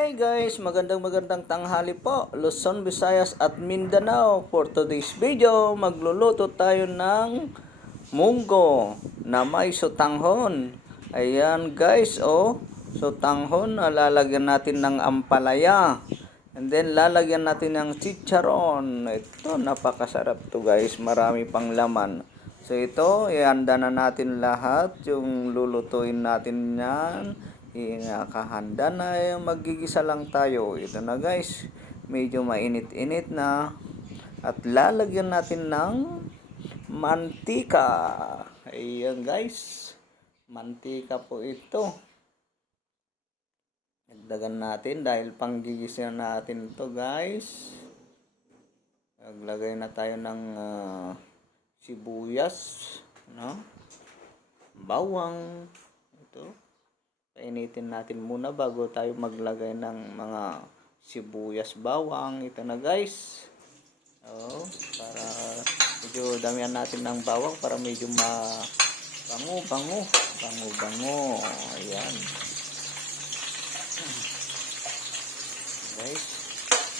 Hey guys, magandang magandang tanghali po. Luzon, Visayas at Mindanao. For today's video, magluluto tayo ng munggo na may sutanghon. Ayan guys, oh. Sutanghon, ah, lalagyan natin ng ampalaya. And then lalagyan natin ng chicharon. Ito, napakasarap to guys. Marami pang laman. So ito, ihanda na natin lahat. Yung lulutuin natin yan. Inakahanda na yung magigisa lang tayo. Ito na guys. Medyo mainit-init na. At lalagyan natin ng mantika. Ayan guys. Mantika po ito. Dagdagan natin dahil panggigisa natin ito guys. Naglagay na tayo ng ah, sibuyas, no? Bawang, ito. Painitin natin muna bago tayo maglagay ng mga sibuyas, bawang. Ito na guys. Oh, para medyo damihan natin ng bawang para medyo ma bango, bango, bango, bango. Ayan. Guys,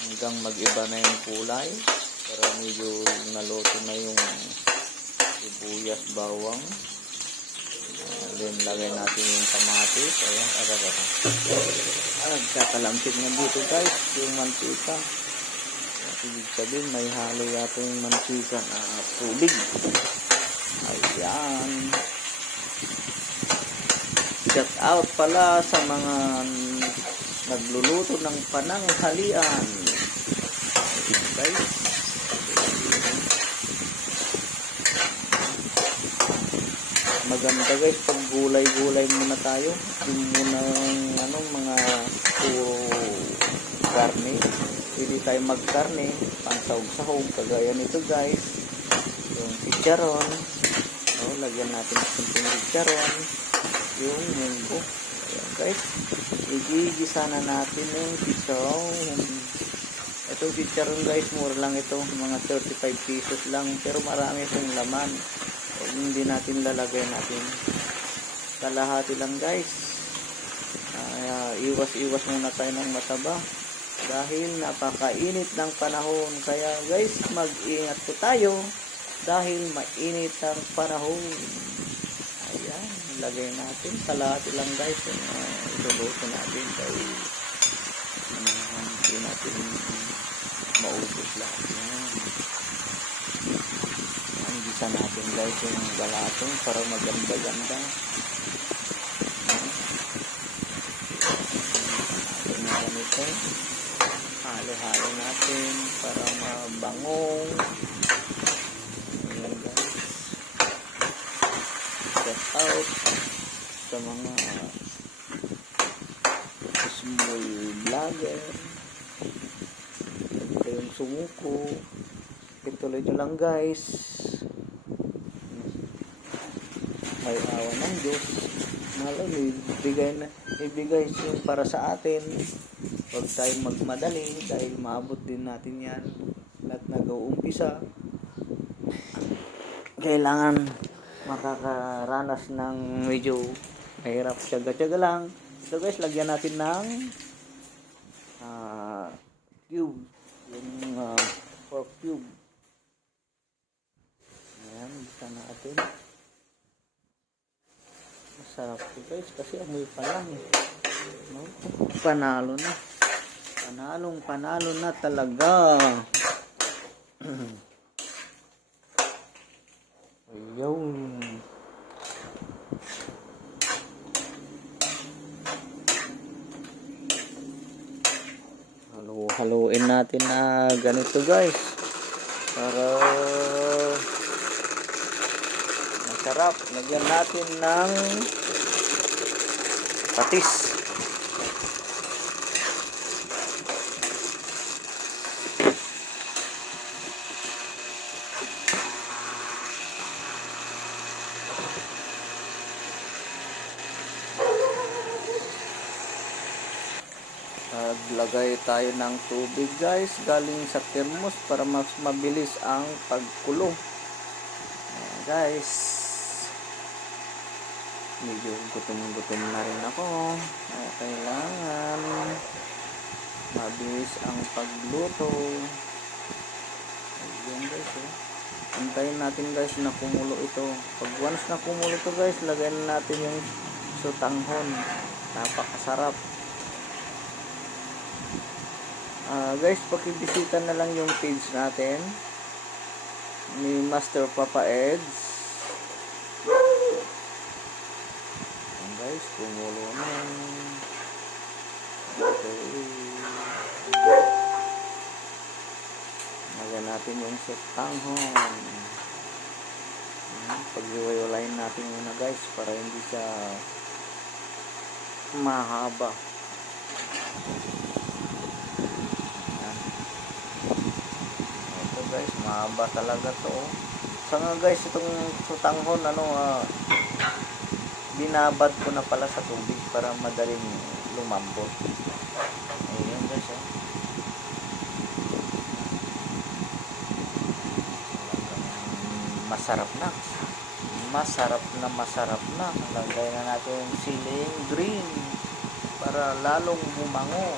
hanggang mag-iba na yung kulay para medyo naluto na yung sibuyas, bawang. Then, lagay natin yung kamatis. Ayan. Ah, kakalampit na dito guys, yung mantika. Ibig sabihin, may halo yata yung mantika na tubig. Ayan. Shout out pala sa mga nagluluto ng pananghalian. Guys, maganda guys. Pag gulay-gulay muna tayo. Hindi muna ano mga puro karne. Hindi tayo magkarne pang sahog-sahog kagaya nito guys. Yung chicharon. Oh, lagyan natin ng chicharon. Yung munggo ayan guys. Igigisa na natin yung chicharon. Itong chicharon guys. Mura lang ito. Mga 35 pesos lang. Pero marami itong laman Huwag hindi natin lalagay natin. Kalahati lang guys. Uh, iwas-iwas muna tayo ng mataba. Dahil napakainit ng panahon. Kaya guys mag-ingat po tayo. Dahil mainit ang panahon. Ayan lagay natin. Kalahati lang guys. Uh, iluluto natin dahil uh, hindi natin maubos lang yan ang gisa natin guys yung galatong para maganda-ganda. Natin na ganito halo-halo natin para mabangong ayan guys. Shout out sa mga small vlogger. Sumuko. Ituloy nyo lang guys may awa ng Diyos. Malo ibigay na ibigay yung para sa atin. Huwag tayong magmadali dahil maabot din natin yan. Lahat nag-uumpisa. Kailangan makakaranas ng medyo mahirap tsaga-tsaga lang. So guys lagyan natin ng ah cube. Yung ah, pork cube. Ayan bisa natin masarap to guys kasi amoy pa lang eh. no? panalo na panalong panalo na talaga ayun halo haluin natin na ganito guys para masarap lagyan natin ng patis Naglagay tayo ng tubig guys galing sa thermos para mas mabilis ang pagkulo. Guys. Medyo gutom-gutom na rin ako. Kaya kailangan Mabilis ang pagluto. Ayan guys eh. Antayin natin guys na kumulo ito. Pag once na kumulo ito guys, lagyan na natin yung sutanghon. Napakasarap. Ah guys, pakibisita na lang yung page natin ni Master Papa Eds. Ayan guys, kumulo na. Okay. Lagyan natin yung sutanghon. Ayan, Paghiwalayin natin muna guys para hindi siya mahaba. Ito guys, mahaba talaga to. oh. So nga guys, itong sutanghon, ano, ah, binabad ko na pala sa tubig para madaling lumambot. Ayan guys. Talagang masarap na. Masarap na masarap na. Lagay na natin yung siling green para lalong bumango.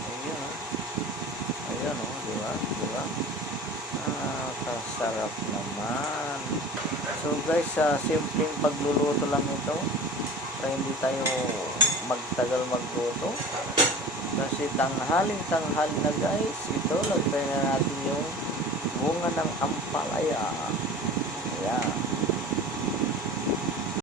Ayun, oh. Ayun, oh, di ba? Di ba? Ah, kasarap naman. So guys, sa simpleng pagluluto lang ito. Para hindi tayo magtagal magluto. Kasi tanghaling tanghali na guys. Ito, lagay na natin yung bunga ng ampalaya. Ayan.